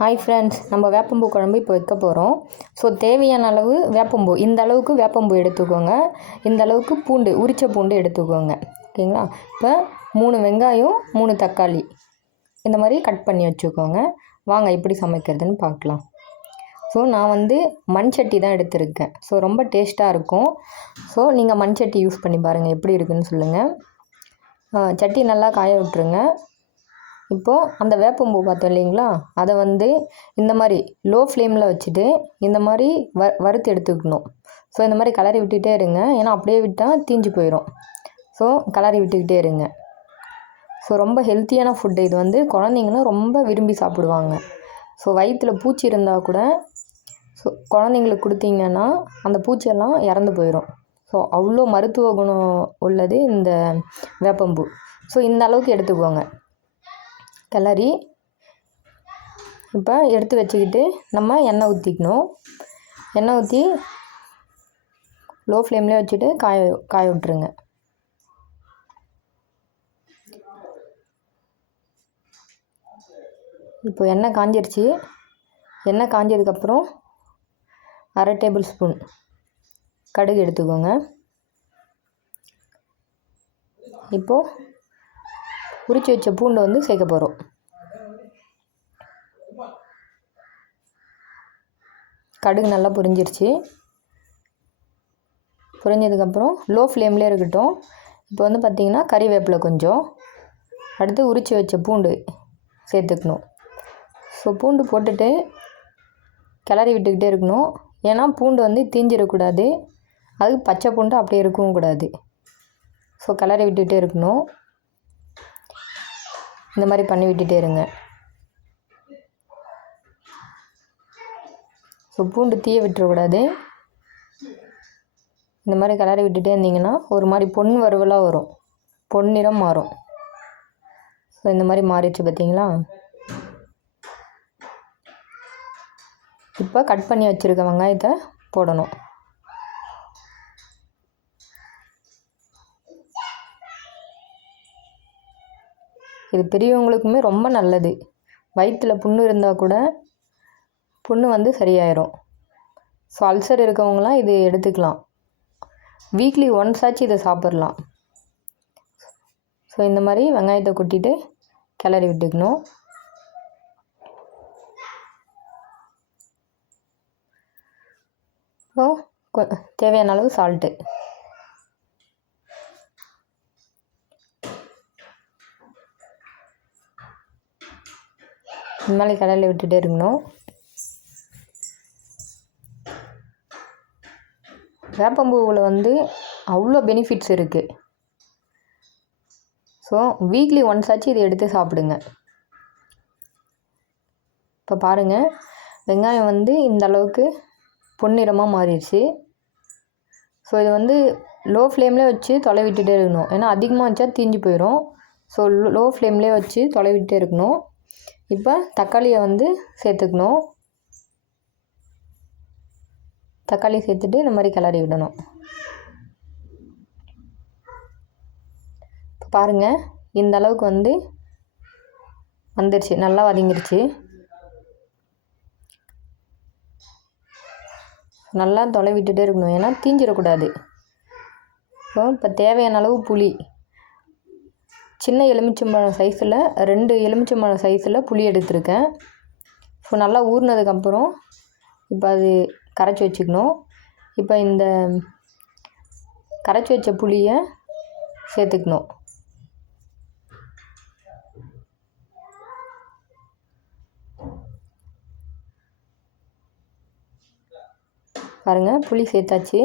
Hi friends, நம்ம வேப்பம்பூ குழம்பு இப்போ வைக்க போகிறோம். ஸோ தேவையான அளவு வேப்பம்பூ, இந்த அளவுக்கு வேப்பம்பூ எடுத்துக்கோங்க. இந்த அளவுக்கு பூண்டு, உரிச்ச பூண்டு எடுத்துக்கோங்க. ஓகேங்களா? இப்போ 3 வெங்காயம், 3 தக்காளி இந்த மாதிரி கட் பண்ணி வச்சுக்கோங்க. வாங்க எப்படி சமைக்கிறதுன்னு பார்க்கலாம். ஸோ நான் மண் சட்டி தான் எடுத்திருக்கேன். ஸோ ரொம்ப டேஸ்ட்டாக இருக்கும். ஸோ நீங்கள் மண் சட்டி யூஸ் பண்ணி பாருங்கள், எப்படி இருக்குதுன்னு சொல்லுங்கள். சட்டி நல்லா காய விட்டுருங்க. இப்போது அந்த வேப்பம்பூ பார்த்தோம் இல்லைங்களா, அதை இந்த மாதிரி லோ ஃப்ளேமில் வச்சுட்டு இந்த மாதிரி வறுத்து எடுத்துக்கணும். ஸோ இந்த மாதிரி கலரி விட்டுகிட்டே இருங்க, ஏன்னா அப்படியே விட்டால் தீஞ்சு போயிடும். ஸோ கலரி விட்டுக்கிட்டே இருங்க. ஸோ ரொம்ப ஹெல்த்தியான ஃபுட்டு இது. குழந்தைங்களும் ரொம்ப விரும்பி சாப்பிடுவாங்க. ஸோ வயிற்றில் பூச்சி இருந்தால் கூட ஸோ குழந்தைங்களுக்கு கொடுத்தீங்கன்னா அந்த பூச்சியெல்லாம் இறந்து போயிடும். ஸோ அவ்வளோ மருத்துவ குணம் உள்ளது இந்த வேப்பம்பூ. ஸோ இந்த அளவுக்கு எடுத்துக்கோங்க. கிளறி இப்போ எடுத்து வச்சுக்கிட்டு நம்ம எண்ணெய் ஊற்றிக்கணும். எண்ணெய் ஊற்றி லோ ஃப்ளேம்லேயே வச்சுட்டு காய விட்டுருங்க. இப்போ எண்ணெய் காஞ்சிருச்சு. எண்ணெய் காஞ்சதுக்கப்புறம் 1/2 டேபிள் ஸ்பூன் கடுகு எடுத்துக்கோங்க. இப்போது உரித்து வச்ச பூண்டு சேர்க்க போகிறோம். கடுகு நல்லா பொரிஞ்சிருச்சு. பொரிஞ்சதுக்கப்புறம் லோ ஃப்ளேம்லேயே இருக்கட்டும். இப்போ பார்த்திங்கன்னா கறிவேப்பிலை கொஞ்சம், அடுத்து உரித்து வச்ச பூண்டு சேர்த்துக்கணும். ஸோ பூண்டு போட்டுட்டு கிளறி விட்டுக்கிட்டே இருக்கணும். ஏன்னா பூண்டு தீஞ்சிடக்கூடாது, அது பச்சை பூண்டு அப்படியே இருக்கவும் கூடாது. ஸோ கிளறி விட்டுகிட்டே இருக்கணும். இந்த மாதிரி பண்ணி விட்டுட்டே இருங்க. ஸோ பூண்டு தீய விட்டுறக்கூடாது. இந்த மாதிரி கிளறி விட்டுட்டே இருந்தீங்கன்னா ஒரு மாதிரி பொன் வறுவலாக வரும், பொன்னிறம் மாறும். ஸோ இந்த மாதிரி மாறிடுச்சு பார்த்தீங்களா. இப்போ கட் பண்ணி வச்சுருக்க வெங்காயத்தை போடணும். இது பெரியவங்களுக்குமே ரொம்ப நல்லது. வயிற்றில் புண்ணு இருந்தால் கூட புண்ணு சரியாயிடும். ஸோ அல்சர் இருக்கவங்களாம் இது எடுத்துக்கலாம். வீக்லி ஒன்ஸ் ஆச்சு இதை சாப்பிட்லாம். ஸோ இந்த மாதிரி வெங்காயத்தை கொட்டிட்டு கிளறி விட்டுக்கணும். ஸோ தேவையான அளவு சால்ட்டு. இந்த மாதிரி கிளறி விட்டுட்டே இருக்கணும். வேப்பம்பூவில் அவ்வளோ பெனிஃபிட்ஸ் இருக்குது. ஸோ வீக்லி ஒன்ஸ் ஆச்சு இதை எடுத்து சாப்பிடுங்க. இப்போ பாருங்கள், வெங்காயம் இந்த அளவுக்கு பொன்னிறமாக மாறிடுச்சு. ஸோ இது லோ ஃப்ளேம்லேயே வச்சு தொலை விட்டுட்டே இருக்கணும், ஏன்னா அதிகமாக வச்சா தீஞ்சு போயிடும். ஸோ லோ ஃப்ளேம்லேயே வச்சு தொலை விட்டுட்டே இருக்கணும். இப்போ தக்காளியை சேர்த்துக்கணும். தக்காளி சேர்த்துட்டு இந்த மாதிரி கிளறி விடணும். இப்போ பாருங்கள், இந்த அளவுக்கு வந்துருச்சு, நல்லா வதங்கிருச்சு. நல்லா தொலை விட்டுட்டே இருக்கணும், ஏன்னா தீஞ்சிடக்கூடாது. இப்போ தேவையான அளவு புளி, சின்ன எலுமிச்சம்பழம் சைஸில் 2 எலுமிச்சம்பழம் சைஸில் புளி எடுத்திருக்கேன். ஸோ நல்லா ஊறினதுக்கப்புறம் இப்போ அது கரைச்சி வச்சுக்கணும். இப்போ இந்த கரைச்சி வச்ச புளியை சேர்த்துக்கணும். பாருங்கள், புளி சேர்த்தாச்சு.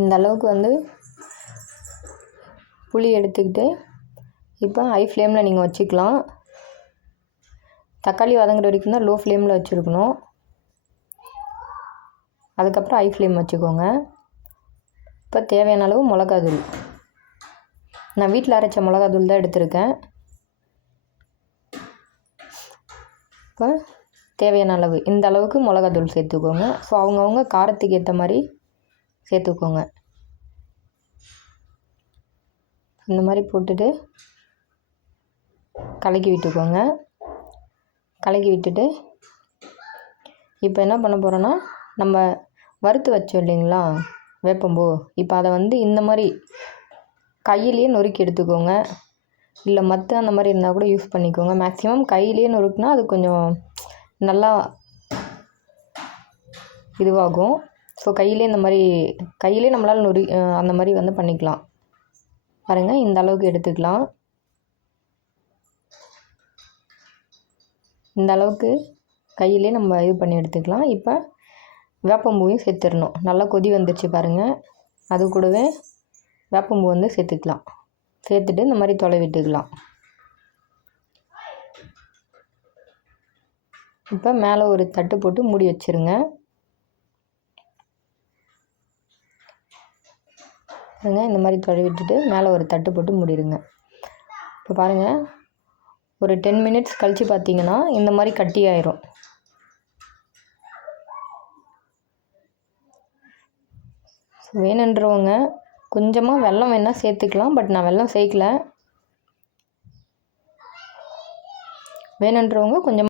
இந்த அளவுக்கு புளி எடுத்துக்கிட்டு இப்போ ஹை ஃப்ளேமில் நீங்கள் வச்சுக்கலாம். தக்காளி வதங்குற வரைக்கும் தான் லோ ஃப்ளேமில் வச்சுருக்கணும். அதுக்கப்புறம் ஹை ஃப்ளேம் வச்சுக்கோங்க. இப்போ தேவையான அளவு மிளகாத்தூள், நான் வீட்டில் அரைச்ச மிளகாத்தூள் தான் எடுத்திருக்கேன். இப்போ தேவையான அளவு இந்த அளவுக்கு மிளகாத்தூள் சேர்த்துக்கோங்க. ஸோ அவங்கவுங்க காரத்துக்கு ஏற்ற மாதிரி சேர்த்துக்கோங்க. இந்த மாதிரி போட்டுட்டு கலக்கி விட்டுக்கோங்க. கலக்கி விட்டுட்டு இப்போ என்ன பண்ண போகிறோன்னா, நம்ம வறுத்து வச்சோம் இல்லைங்களா வேப்பம்பூ, இப்போ அதை வந்து இந்த மாதிரி கையிலேயே நொறுக்கி எடுத்துக்கோங்க. இல்லை மற்ற அந்த மாதிரி இருந்தால் கூட யூஸ் பண்ணிக்கோங்க. மேக்ஸிமம் கையிலேயே நொறுக்குனா அது கொஞ்சம் நல்லா இதுவாகும். ஸோ கையிலே இந்த மாதிரி கையிலே நம்மளால் அந்த மாதிரி வந்து பண்ணிக்கலாம். பாருங்கள், இந்த அளவுக்கு எடுத்துக்கலாம். இந்த அளவுக்கு கையிலே நம்ம இது பண்ணி எடுத்துக்கலாம். இப்போ வேப்பம்பூவையும் சேர்த்துடணும். நல்லா கொதி வந்துடுச்சு பாருங்கள். அது கூடவே வேப்பம்பூ வந்து சேர்த்துக்கலாம். சேர்த்துட்டு இந்த மாதிரி தொலை விட்டுக்கலாம். இப்போ மேலே ஒரு தட்டு போட்டு மூடி வச்சுருங்க. இந்த மாதிரி தொலை விட்டுட்டு மேலே ஒரு தட்டு போட்டு மூடிடுங்க. இப்போ பாருங்கள், ஒரு 10 மினிட்ஸ் கழித்து பார்த்தீங்கன்னா இந்த மாதிரி கட்டி ஆயிரும். வேணுன்றவங்க கொஞ்சமாக வெல்லம் வேணால் சேர்த்துக்கலாம். பட் நான் வெல்லம் சேர்க்கல. வேணுன்றவங்க கொஞ்சம்